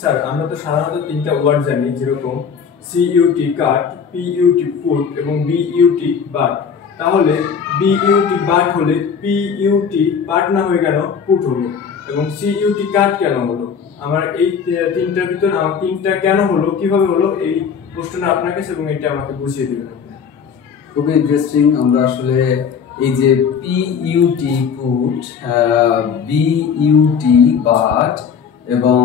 Sir আমরা তো সাধারণত তিনটা ওয়ার্ড জানি, যেরকম সিইউটি কাট, পিইউটি পুট এবং বিইউটি বাট। তাহলে বিইউটি বাট হলে পিইউটি বাট না হয়ে কেন পুট হলো, এবং সিইউটি কাট কেন হলো? আমার এই তিনটার ভিতর আমার তিনটা কেন হলো, কিভাবে হলো, এই প্রশ্নটা আপনার কাছে, এবং এটা আমাকে বুঝিয়ে দিবেন। খুবই ইন্টারেস্টিং। আমরা আসলে এই যে পিইউটি পুট, বিইউটি বাট এবং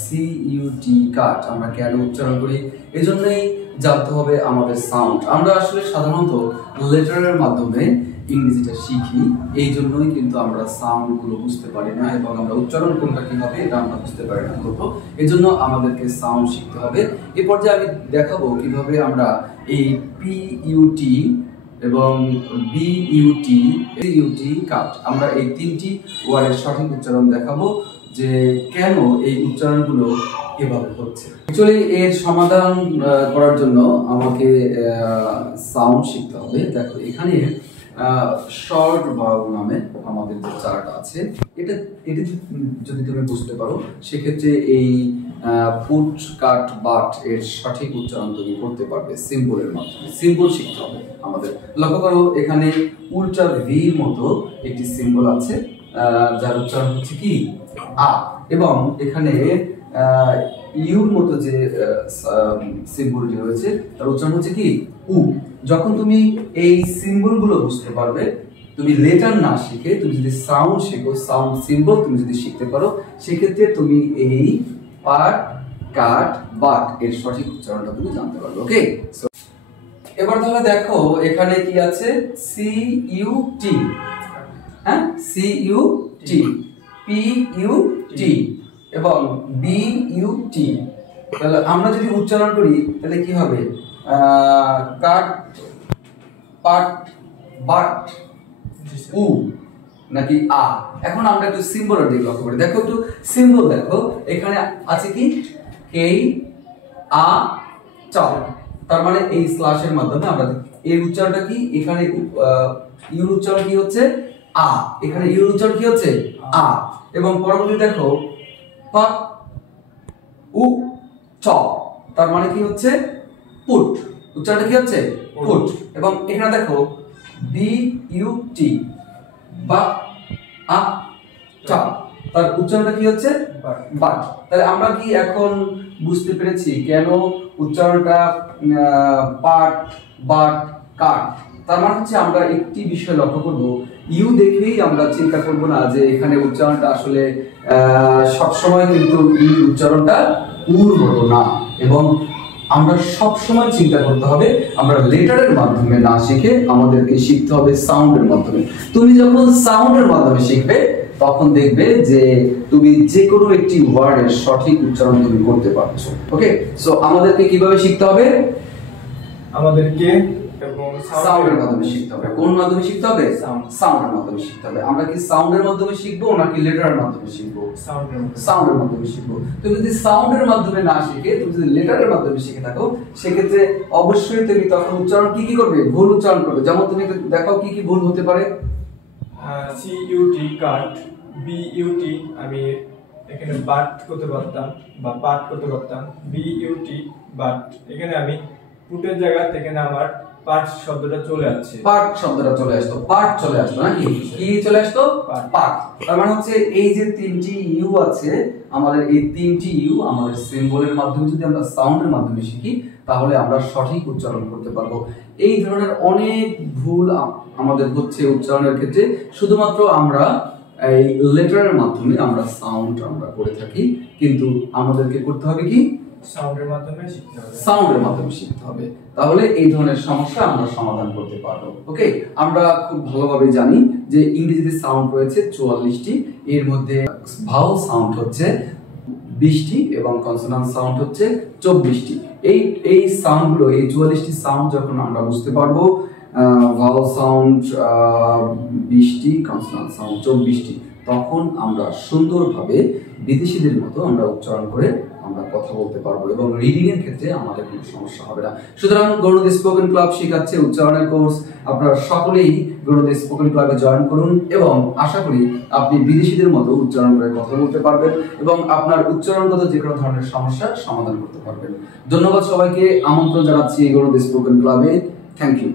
সিইউটি কাট আমরা কেন উচ্চারণ করি, এজন্যই জানতে হবে আমাদের সাউন্ড। আমরা আসলে সাধারণত লেটারের মাধ্যমে ইংরেজিটা শিখি, এই জন্যই কিন্তু আমরা সাউন্ডগুলো বুঝতে পারি না এবং আমরা উচ্চারণ কোনটা কি হবে এটা আমরা বুঝতে পারি না মূলত। এই জন্য আমাদেরকে সাউন্ড শিখতে হবে। এই পর্যায়ে আমি দেখাবো কিভাবে আমরা এই পিইউটি এবং বিইউটি, সিইউটি কাট, আমরা এই তিনটি ওয়ার্ডের সঠিক উচ্চারণ দেখাবো যে কেন এই উচ্চারণগুলো এভাবে হচ্ছে। অ্যাকচুয়ালি এর সমাধান করার জন্য আমাকে সাউন্ড শিখতে হবে। দেখো এখানে শর্ট ভাওয়েল নামে আমাদের যে চার্ট আছে, এটা যদি তুমি বুঝতে পারো সেক্ষেত্রে এই পুট কাট বাট এর সঠিক উচ্চারণ তুমি করতে পারবে সিম্বলের মাধ্যমে। সিম্বল শিখতে হবে আমাদের। লক্ষ্য করো এখানে উল্টা ভির মতো একটি সিম্বল আছে, যার উচ্চারণ হচ্ছে কি আ, এবং এখানে ইউর মতো যে সিম্বলটি রয়েছে তার উচ্চারণ হচ্ছে কি উ। যখন তুমি এই সিম্বলগুলো বুঝতে পারবে, তুমি লেটার না শিখে তুমি যদি সাউন্ড শেখো, সাউন্ড সিম্বল তুমি যদি শিখতে পারো, সেক্ষেত্রে তুমি এই পাট কাট বাট এর সঠিক উচ্চারণটা তুমি জানতে পারবে। ওকে, এবার তাহলে দেখো এখানে কি আছে, সিইউটি, হ্যাঁ সিইউটি, পিইউটি এবং বিইউটি। তাহলে আমরা যদি উচ্চারণ করি তাহলে কি হবে, কাট পাট বাট উ নাকি আ? এখন আমরা একটু সিম্বলের দিকে লক্ষ্য করি। দেখো একটু সিম্বল দেখো, এখানে আছে কি কে আ চ, তার মানে এই স্ল্যাশের মাধ্যমে আমরা এর উচ্চারণটা কি, এখানে ইউর উচ্চারণ কি হচ্ছে আ, এখানে ইউর উচ্চারণ কি হচ্ছে আ। এবং পরবর্তী দেখো পা উ চ, তার মানে কি হচ্ছে পুট, উচ্চারণটা কি হচ্ছে পুট। এবং এখানে দেখো বি ইউ টি বা আ চ, তার উচ্চারণটা কি হচ্ছে বাট। তাহলে আমরা কি এখন বুঝতে পেরেছি কেন উচ্চারণটা পাট বাট কাট? তার মানে হচ্ছে আমরা একটি বিষয় লক্ষ্য করব, ইউ দেখেই আমরা চিন্তা করব না যে এখানে উচ্চারণটা আসলে সবসময় কিন্তু ই উচ্চারণটা উর মতো না, এবং আমরা সব সময় চিন্তা করতে হবে আমরা লেটারের মাধ্যমে না শিখে আমাদেরকে শিখতে হবে সাউন্ডের মাধ্যমে। তুমি যখন সাউন্ডের মাধ্যমে শিখবে তখন দেখবে যে তুমি যে কোনো একটি ওয়ার্ডের সঠিক উচ্চারণ তুমি করতে পারছো। ওকে, সো আমাদেরকে কিভাবে শিখতে হবে? আমাদেরকে সাউন্ডের মাধ্যমে শিখতে হবে। কোন মাধ্যমে শিখতে হবে? সাউন্ডের মাধ্যমে শিখতে হবে। আমরা কি সাউন্ডের মাধ্যমে শিখবো নাকি লেটারের মাধ্যমে শিখবো? সাউন্ডের মাধ্যমে শিখবো। তুমি যদি সাউন্ডের মাধ্যমে না শিখে তুমি যদি লেটারের মাধ্যমে শিখে থাকো, সেক্ষেত্রে অবশ্যই তুমি তখন উচ্চারণ কি করবে? ভুল উচ্চারণ করবে। যেমন তুমি দেখাও কি কি ভুল হতে পারে। সিইউটি কাট, বিইউটি আমি এখানে বাট করতে পারতাম বা পাট করতে পারতাম, বিইউটি বাট এখানে আমি পুটের জায়গা থেকে আমার পাট শব্দটা চলে আসছে, পাট শব্দটা চলে আসতো, পাট চলে আসতো নাকি কি চলে আসতো? পাট। তার মানে হচ্ছে এই যে তিনটি ইউ আছে আমাদের, এই তিনটি ইউ আমাদের সিম্বলের মাধ্যমে যদি আমরা সাউন্ডের মাধ্যমে শিখি তাহলে আমরা সঠিক উচ্চারণ করতে পারবো। এই ধরনের অনেক ভুল আমাদের হচ্ছে উচ্চারণের ক্ষেত্রে, শুধুমাত্র আমরা এই লেটারের মাধ্যমে আমরা সাউন্ড আমরা করে থাকি, কিন্তু আমাদেরকে করতে হবে কি সাউন্ডের মাধ্যমে শিখতে হবে, সাউন্ডের মাধ্যমে শিখতে হবে। তাহলে এই ধরনের সমস্যা আমরা সমাধান করতে পারবো। ওকে, আমরা খুব ভালোভাবে জানি যে ইংরেজিতে সাউন্ড রয়েছে 44টি, এর মধ্যে ভাওয়েল সাউন্ড হচ্ছে 20টি এবং কনসোনান্ট সাউন্ড হচ্ছে 24টি। এই সাউন্ডগুলো, এই 44টি সাউন্ড যখন আমরা বুঝতে পারবো, ভাওয়েল সাউন্ড 20টি, কনসোনান্ট সাউন্ড 24টি, তখন আমরা সুন্দরভাবে বিদেশিদের মতো আমরা উচ্চারণ করে আমরা কথা বলতে পারবো এবং রিডিং এর ক্ষেত্রে আমাদের কোনো সমস্যা হবে না। সুতরাং গৌরদী স্পোকেন ক্লাব শেখাচ্ছে উচ্চারণের কোর্স। আপনারা সকলেই গৌরদী স্পোকেন ক্লাবে জয়েন করুন এবং আশা করি আপনি বিদেশিদের মতো উচ্চারণ করে কথা বলতে পারবেন এবং আপনার উচ্চারণগত যে কোনো ধরনের সমস্যার সমাধান করতে পারবেন। ধন্যবাদ সবাইকে, আমন্ত্রণ জানাচ্ছি গৌরদী স্পোকেন ক্লাবে। Thank you.